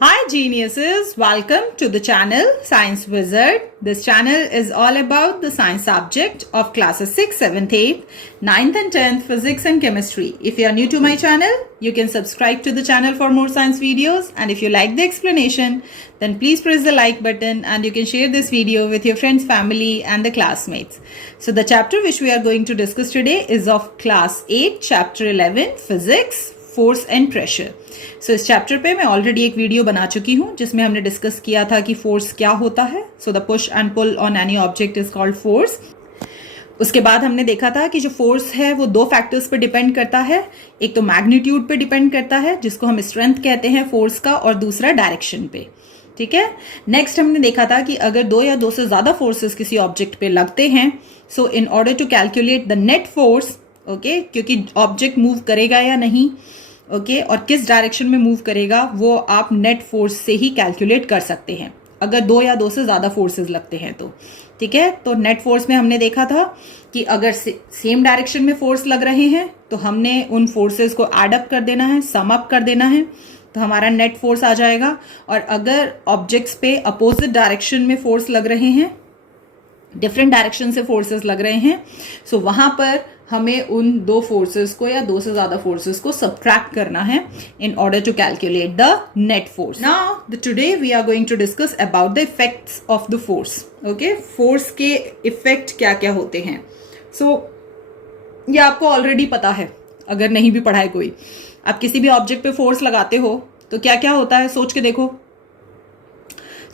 Hi geniuses, welcome to the channel Science Wizard. This channel is all about the science subject of classes 6, 7th, 8th, 9th and 10th physics and chemistry. If you are new to my channel, you can subscribe to the channel for more science videos, and if you like the explanation, then please press the like button and you can share this video with your friends, family and the classmates. So the chapter which we are going to discuss today is of class 8, chapter 11, physics, force and pressure. So इस chapter पे मैं already एक video बना चुकी हूँ जिसमें हमने discuss किया था कि फोर्स क्या होता है. So the push and pull on any object is called force. उसके बाद हमने देखा था कि जो फोर्स है वो दो फैक्टर्स पे डिपेंड करता है. एक तो मैग्नीट्यूड पे डिपेंड करता है जिसको हम स्ट्रेंथ कहते हैं फोर्स का, और दूसरा डायरेक्शन पे. ठीक है. नेक्स्ट हमने देखा था कि अगर दो या दो से ज्यादा फोर्सेस किसी ऑब्जेक्ट पे लगते हैं, so in order to calculate the net force, okay, क्योंकि ऑब्जेक्ट मूव करेगा या नहीं, ओके, और किस डायरेक्शन में मूव करेगा वो आप नेट फोर्स से ही कैलकुलेट कर सकते हैं अगर दो या दो से ज्यादा फोर्सेस लगते हैं तो. ठीक है. तो नेट फोर्स में हमने देखा था कि अगर सेम डायरेक्शन में फोर्स लग रहे हैं तो हमने उन फोर्सेस को एड अप कर देना है, सम अप कर देना है, तो हमारा नेट फोर्स आ जाएगा. और अगर ऑब्जेक्ट्स पे अपोजिट डायरेक्शन में फोर्स लग रहे हैं, डिफरेंट डायरेक्शन से फोर्सेस लग रहे हैं, सो वहां पर हमें उन दो फोर्सेस को या दो से ज्यादा फोर्सेस को सब्ट्रैक्ट करना है in order to calculate the net force. Now today we are going to discuss about the effects of the force. Okay, force के इफेक्ट क्या क्या होते हैं. सो ये आपको ऑलरेडी पता है अगर नहीं भी पढ़ा है कोई. आप किसी भी ऑब्जेक्ट पे फोर्स लगाते हो तो क्या क्या होता है सोच के देखो.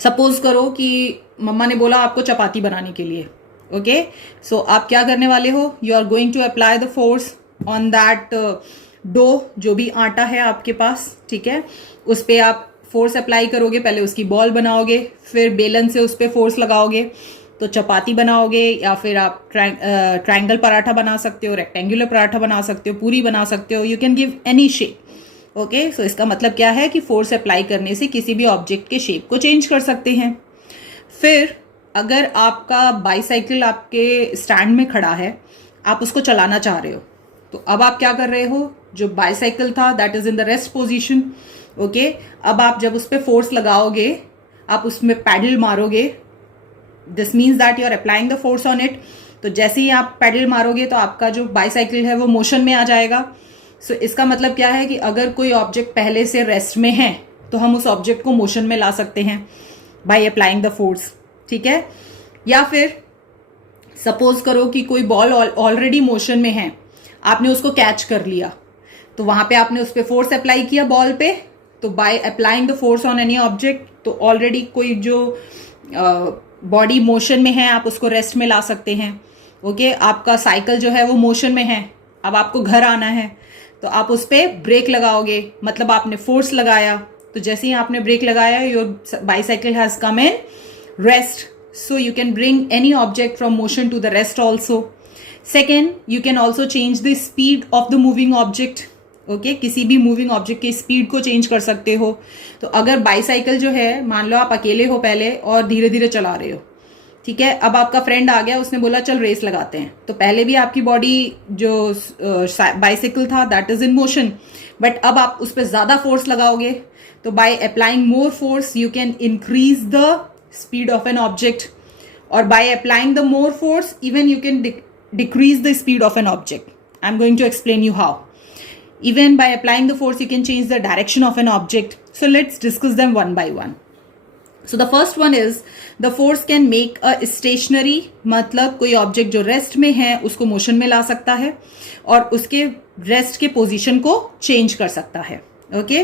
सपोज करो कि मम्मा ने बोला आपको चपाती बनाने के लिए. ओके, सो आप क्या करने वाले हो, you are going to apply the force on that dough, जो भी आटा है आपके पास. ठीक है, उस पर आप फोर्स अप्लाई करोगे. पहले उसकी बॉल बनाओगे, फिर बेलन से उस पर फोर्स लगाओगे तो चपाती बनाओगे, या फिर आप ट्रायंगल पराठा बना सकते हो, रेक्टेंगुलर पराठा बना सकते हो, पूरी बना सकते हो. You can give any shape. Okay, so इसका मतलब क्या है कि फोर्स अप्लाई करने से किसी भी ऑब्जेक्ट के शेप को चेंज कर सकते हैं. फिर अगर आपका बाईसाइकिल आपके स्टैंड में खड़ा है, आप उसको चलाना चाह रहे हो, तो अब आप क्या कर रहे हो, जो बाईसाइकिल था that is in the rest position. Okay, अब आप जब उस पर फोर्स लगाओगे, आप उसमें पैडल मारोगे, this means that you are applying the force on it. तो जैसे ही आप पैडल मारोगे तो आपका जो बाईसाइकिल है वो मोशन में आ जाएगा. सो इसका मतलब क्या है कि अगर कोई ऑब्जेक्ट पहले से रेस्ट में है तो हम उस ऑब्जेक्ट को मोशन में ला सकते हैं बाय अप्लाइंग द फोर्स. ठीक है. या फिर सपोज करो कि कोई बॉल ऑलरेडी मोशन में है, आपने उसको कैच कर लिया, तो वहां पे आपने उस पर फोर्स अप्लाई किया बॉल पे. तो bye applying the force on any object, तो ऑलरेडी कोई जो बॉडी मोशन में है आप उसको रेस्ट में ला सकते हैं. ओके, आपका साइकिल जो है वो मोशन में है, अब आपको घर आना है तो आप उस पर ब्रेक लगाओगे, मतलब आपने फोर्स लगाया. तो जैसे ही आपने ब्रेक लगाया, your bicycle has come in rest, so you can bring any object from motion to the rest also. Second, you can also change the speed of the moving object. Okay, किसी भी moving object की speed को change कर सकते हो. तो अगर bicycle जो है, मान लो आप अकेले हो पहले और धीरे धीरे चला रहे हो, ठीक है, अब आपका फ्रेंड आ गया, उसने बोला चल रेस लगाते हैं, तो पहले भी आपकी बॉडी जो बाईसाइकिल था that is in motion, but अब आप उस पर ज्यादा फोर्स लगाओगे. तो by applying more force you can increase the speed of an object, or by applying the more force even you can decrease the speed of an object. I'm going to explain you how. Even by applying the force you can change the direction of an object. So let's discuss them one by one. So the first one is the force can make a stationary, मतलब कोई object जो rest में है उसको motion में ला सकता है और उसके रेस्ट के पोजीशन को चेंज कर सकता है. ओके,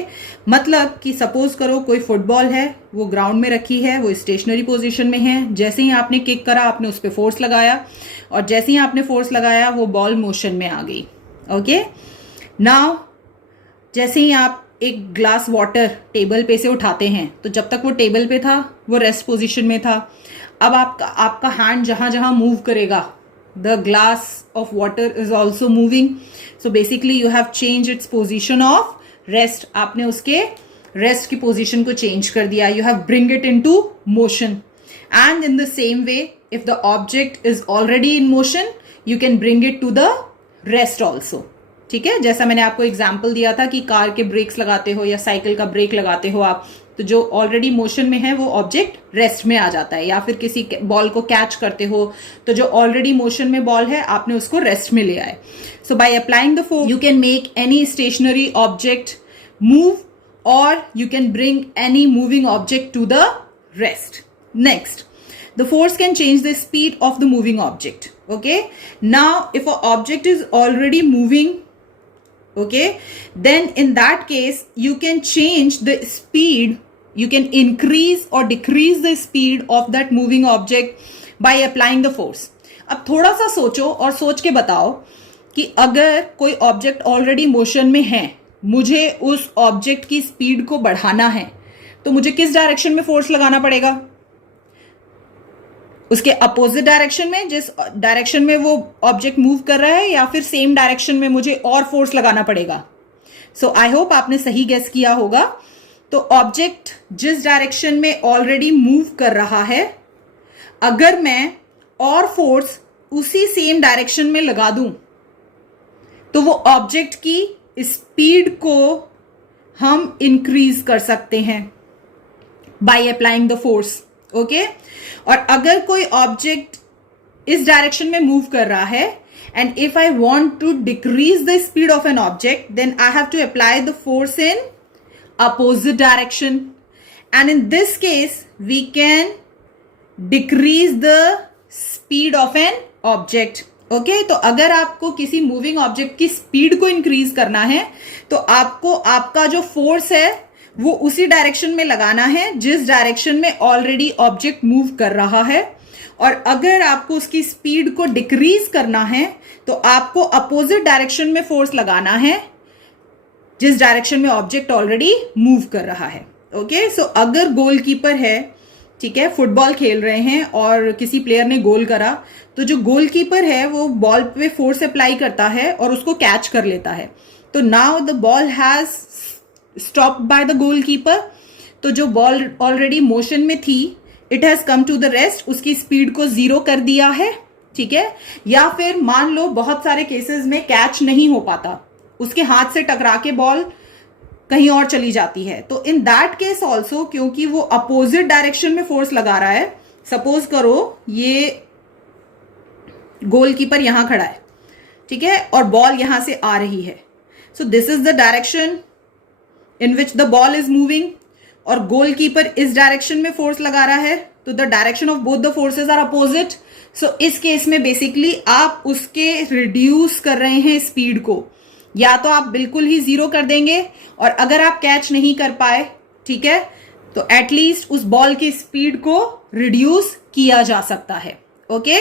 मतलब कि सपोज करो कोई फुटबॉल है, वो ग्राउंड में रखी है, वो स्टेशनरी पोजीशन में है. जैसे ही आपने किक करा, आपने उस पर फोर्स लगाया, और जैसे ही आपने फोर्स लगाया वो बॉल मोशन में आ गई. ओके, नाउ जैसे ही आप एक ग्लास वाटर टेबल पे से उठाते हैं, तो जब तक वो टेबल पे था वो रेस्ट पोजीशन में था. अब आपका हैंड जहां जहां मूव करेगा, the glass of water is also moving. So basically you have change its position of rest. आपने उसके रेस्ट की पोजीशन को चेंज कर दिया. You have bring it into motion. And in the same way, if the object is already in motion, you can bring it to the rest also. ठीक है, जैसा मैंने आपको एग्जाम्पल दिया था कि कार के ब्रेक्स लगाते हो या साइकिल का ब्रेक लगाते हो आप, तो जो ऑलरेडी मोशन में है वो ऑब्जेक्ट रेस्ट में आ जाता है, या फिर किसी बॉल को कैच करते हो तो जो ऑलरेडी मोशन में बॉल है आपने उसको रेस्ट में ले आए. So by applying the force you can make any stationary object move, or you can bring any moving object to the rest. Next, the force can change the speed of the moving object. Okay, now if an object is already moving, okay, then in that case you can change the speed, you can increase or decrease the speed of that moving object by applying the force. अब थोड़ा सा सोचो और सोच के बताओ कि अगर कोई ऑब्जेक्ट ऑलरेडी मोशन में है, मुझे उस ऑब्जेक्ट की स्पीड को बढ़ाना है, तो मुझे किस डायरेक्शन में फोर्स लगाना पड़ेगा? उसके अपोजिट डायरेक्शन में, जिस डायरेक्शन में वो ऑब्जेक्ट मूव कर रहा है, या फिर सेम डायरेक्शन में मुझे और फोर्स लगाना पड़ेगा? सो आई होप आपने सही गेस किया होगा. तो ऑब्जेक्ट जिस डायरेक्शन में ऑलरेडी मूव कर रहा है, अगर मैं और फोर्स उसी सेम डायरेक्शन में लगा दूं तो वो ऑब्जेक्ट की स्पीड को हम इंक्रीज कर सकते हैं bye applying the force. Okay, और अगर कोई ऑब्जेक्ट इस डायरेक्शन में मूव कर रहा है and if I want to decrease the speed of an object, then I have to apply the force in opposite direction, and in this case we can decrease the speed of an object. Okay, तो अगर आपको किसी moving object की speed को increase करना है तो आपको आपका जो फोर्स है वो उसी डायरेक्शन में लगाना है जिस डायरेक्शन में ऑलरेडी ऑब्जेक्ट मूव कर रहा है, और अगर आपको उसकी स्पीड को डिक्रीज करना है तो आपको अपोजिट डायरेक्शन में फोर्स लगाना है जिस डायरेक्शन में ऑब्जेक्ट ऑलरेडी मूव कर रहा है. ओके, सो अगर गोलकीपर है, ठीक है, फुटबॉल खेल रहे हैं और किसी प्लेयर ने गोल करा, तो जो गोलकीपर है वो बॉल पे फोर्स अप्लाई करता है और उसको कैच कर लेता है. तो now the ball has stopped by the goalkeeper. तो जो बॉल ऑलरेडी मोशन में थी, it has come to the rest, उसकी स्पीड को 0 कर दिया है. ठीक है, या फिर मान लो बहुत सारे केसेस में कैच नहीं हो पाता, उसके हाथ से टकरा के बॉल कहीं और चली जाती है, तो इन दैट केस ऑल्सो, क्योंकि वो अपोजिट डायरेक्शन में फोर्स लगा रहा है, सपोज करो ये गोलकीपर यहां खड़ा है, ठीक है, और बॉल यहां से आ रही है. So this is the direction in which the ball is moving, और गोलकीपर इस डायरेक्शन में फोर्स लगा रहा है, तो the direction of both the forces are opposite. So इस केस में बेसिकली आप उसके रिड्यूस कर रहे हैं स्पीड को, या तो आप बिल्कुल ही 0 कर देंगे, और अगर आप कैच नहीं कर पाए, ठीक है, तो एटलीस्ट उस बॉल की स्पीड को रिड्यूस किया जा सकता है. Okay,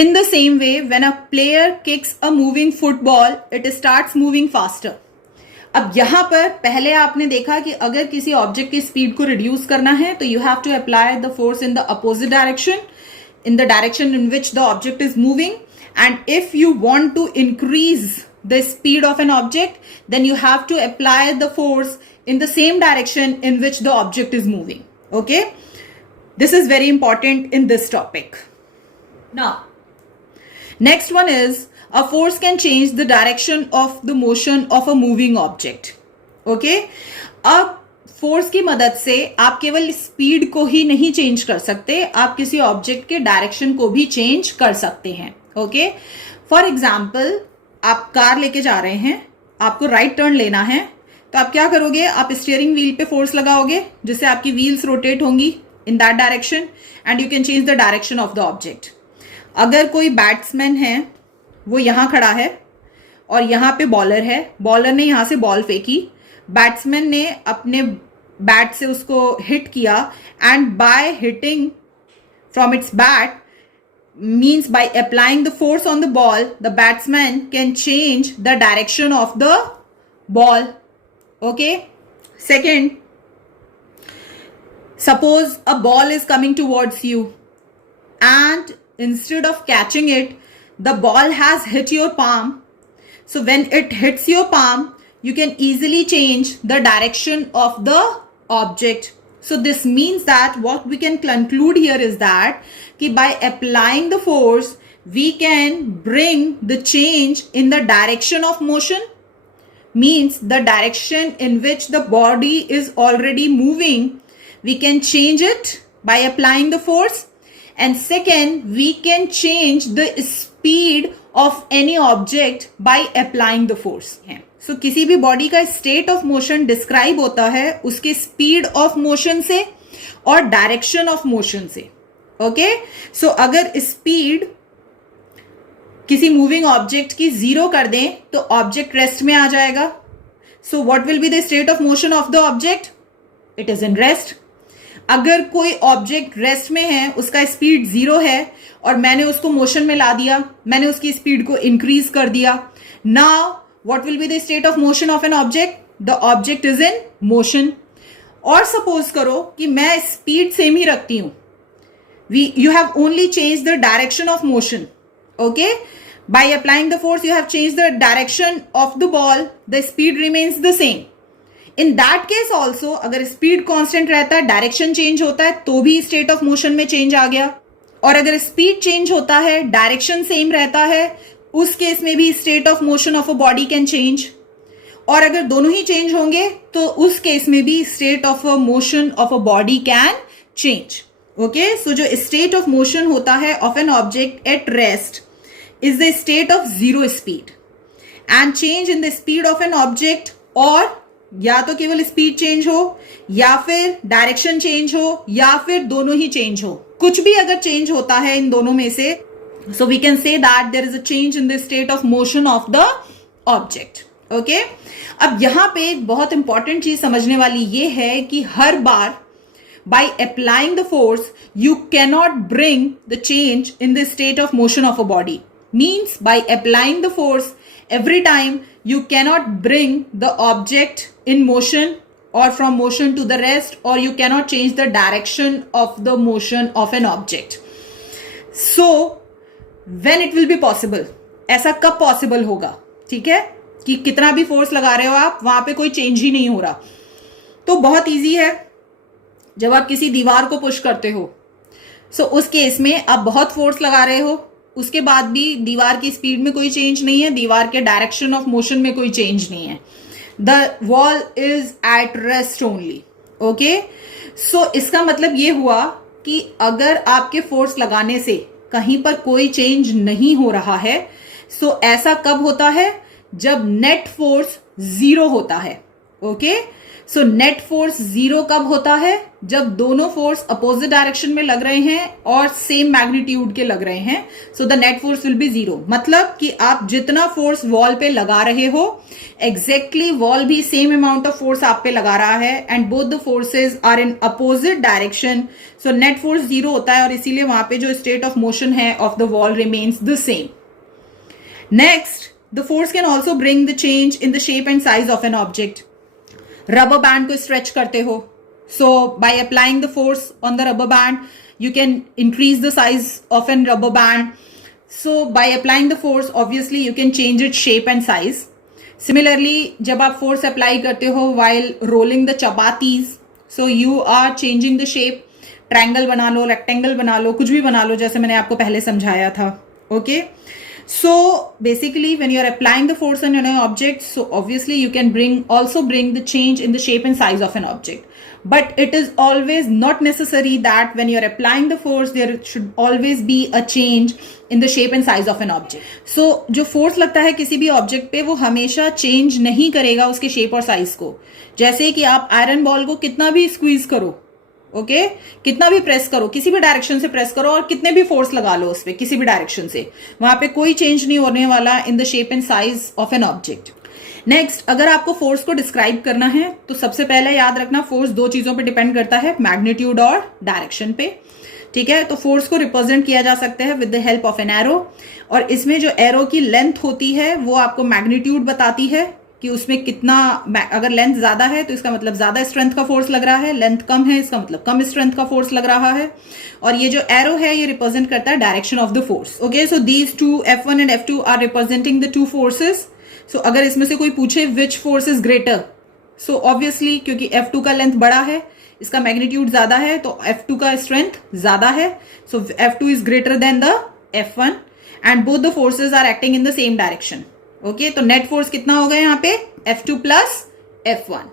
in the same way, when a player kicks a moving football, it starts moving faster. अब यहां पर पहले आपने देखा कि अगर किसी ऑब्जेक्ट की स्पीड को रिड्यूस करना है तो you have to apply the force in the opposite direction, in the direction in which the object is moving. And if you want to increase the speed of an object, then you have to apply the force in the same direction in which the object is moving. Okay, this is very important in this topic. Now, next one is a force can change the direction of the motion of a moving object. Okay, अब force की मदद से आप केवल speed को ही नहीं change कर सकते, आप किसी ऑब्जेक्ट के डायरेक्शन को भी चेंज कर सकते हैं. ओके, फॉर एग्जाम्पल आप कार लेके जा रहे हैं, आपको राइट टर्न लेना है, तो आप क्या करोगे? आप स्टीयरिंग व्हील पे फोर्स लगाओगे जिससे आपकी व्हील्स रोटेट होंगी in that direction, and you can change the direction of the object. अगर कोई बैट्समैन है, वो यहां खड़ा है और यहां पे बॉलर है, बॉलर ने यहां से बॉल फेंकी, बैट्समैन ने अपने बैट से उसको हिट किया, and by hitting from its bat means by applying the force on the ball, the batsman can change the direction of the ball. Okay, second, suppose a ball is coming towards you and instead of catching it, the ball has hit your palm. So when it hits your palm, you can easily change the direction of the object. So this means that what we can conclude here is that by applying the force, we can bring the change in the direction of motion means the direction in which the body is already moving, we can change it by applying the force. And second, we can change the speed of any object by applying the force. So किसी भी body का state of motion describe होता है उसके speed of motion से और direction of motion से. Okay, सो अगर स्पीड किसी मूविंग ऑब्जेक्ट की 0 कर दें तो ऑब्जेक्ट रेस्ट में आ जाएगा. So what will be the state of motion of the object? It is in rest. अगर कोई ऑब्जेक्ट रेस्ट में है, उसका स्पीड 0 है और मैंने उसको मोशन में ला दिया, मैंने उसकी स्पीड को इंक्रीज कर दिया, now what will be the state of motion of an object? The object is in motion. और सपोज करो कि मैं स्पीड सेम ही रखती हूं, you have only changed the direction of motion. Okay, by applying the force you have changed the direction of the ball, the speed remains the same. In that case also, अगर speed constant रहता है, direction change होता है, तो भी state of motion में change आ गया. और अगर speed change होता है, direction same रहता है, उस केस में भी state of motion of a body can change. और अगर दोनों ही change होंगे तो उस केस में भी state of a motion of a body can change. Okay, so जो state of motion होता है of an object at rest is the state of zero speed, and change in the speed of an object, और या तो केवल speed change हो या फिर डायरेक्शन चेंज हो या फिर दोनों ही चेंज हो, कुछ भी अगर चेंज होता है इन दोनों में से, so we can say that there is a change in the state of motion of the object. Okay, अब यहां पे एक बहुत इंपॉर्टेंट चीज समझने वाली ये है कि हर बार by applying the force you cannot bring the change in the state of motion of a body. Means by applying the force every time you cannot bring the object in motion or from motion to the rest, or you cannot change the direction of the motion of an object. So when it will be possible, ऐसा कब possible होगा? ठीक है, कि कितना भी force लगा रहे हो आप, वहां पे कोई चेंज ही नहीं हो रहा. तो बहुत इजी है, जब आप किसी दीवार को पुश करते हो, सो उस केस में आप बहुत फोर्स लगा रहे हो, उसके बाद भी दीवार की स्पीड में कोई चेंज नहीं है, दीवार के डायरेक्शन ऑफ मोशन में कोई चेंज नहीं है. The wall is at rest only. Okay, so इसका मतलब ये हुआ कि अगर आपके फोर्स लगाने से कहीं पर कोई चेंज नहीं हो रहा है, सो ऐसा कब होता है? जब नेट फोर्स 0 होता है. ओके, सो नेट फोर्स 0 कब होता है? जब दोनों फोर्स अपोजिट डायरेक्शन में लग रहे हैं और सेम मैग्नीट्यूड के लग रहे हैं. So the net force will be 0. मतलब कि आप जितना फोर्स वॉल पे लगा रहे हो, एग्जैक्टली वॉल भी सेम अमाउंट ऑफ फोर्स आप पे लगा रहा है, and both the forces are in opposite direction. So net force 0 होता है और इसीलिए वहां पे जो स्टेट ऑफ मोशन है of the wall remains the same. Next, the force can also bring the change in the shape and size of an object. Rubber band को stretch करते हो, so by applying the force on the rubber band you can increase the size of an rubber band. So by applying the force obviously you can change its shape and size. Similarly, जब आप force apply करते हो while rolling the chapatis, so you are changing the shape. Triangle बना लो, rectangle बना लो, कुछ भी बना लो, जैसे मैंने आपको पहले समझाया था. Okay, so basically when you are applying the force on an object, so obviously you can also bring the change in the shape and size of an object. But it is always not necessary that when you are applying the force there should always be a change in the shape and size of an object. So जो force लगता है किसी भी object पे, वो हमेशा change नहीं करेगा उसके shape और size को. जैसे कि आप आयरन बॉल को कितना भी squeeze करो, ओके, कितना भी प्रेस करो, किसी भी डायरेक्शन से प्रेस करो और कितने भी फोर्स लगा लो उस पर किसी भी डायरेक्शन से, वहां पे कोई चेंज नहीं होने वाला इन the shape and size of an object. Next, अगर आपको फोर्स को डिस्क्राइब करना है तो सबसे पहले याद रखना फोर्स 2 चीजों पे डिपेंड करता है, मैग्नीट्यूड और डायरेक्शन पे. ठीक है, तो फोर्स को रिप्रेजेंट किया जा सकता है with the help of an arrow, और इसमें जो एरो की लेंथ होती है वो आपको मैग्नीट्यूड बताती है कि उसमें कितना, अगर लेंथ ज्यादा है तो इसका मतलब ज्यादा स्ट्रेंथ का फोर्स लग रहा है, लेंथ कम है इसका मतलब कम स्ट्रेंथ का फोर्स लग रहा है. और ये जो एरो है ये रिप्रेजेंट करता है direction of the force. Okay, so these two F1 and F2 are representing the 2 forces. So अगर इसमें से कोई पूछे which force is greater, so obviously क्योंकि F2 का लेंथ बड़ा है, इसका मैग्नीट्यूड ज्यादा है, तो F2 का स्ट्रेंथ ज्यादा है. So F2 is greater than the F1 and both the forces are acting in the same direction. Okay, तो नेट फोर्स कितना होगा यहाँ पे F2 प्लस F1.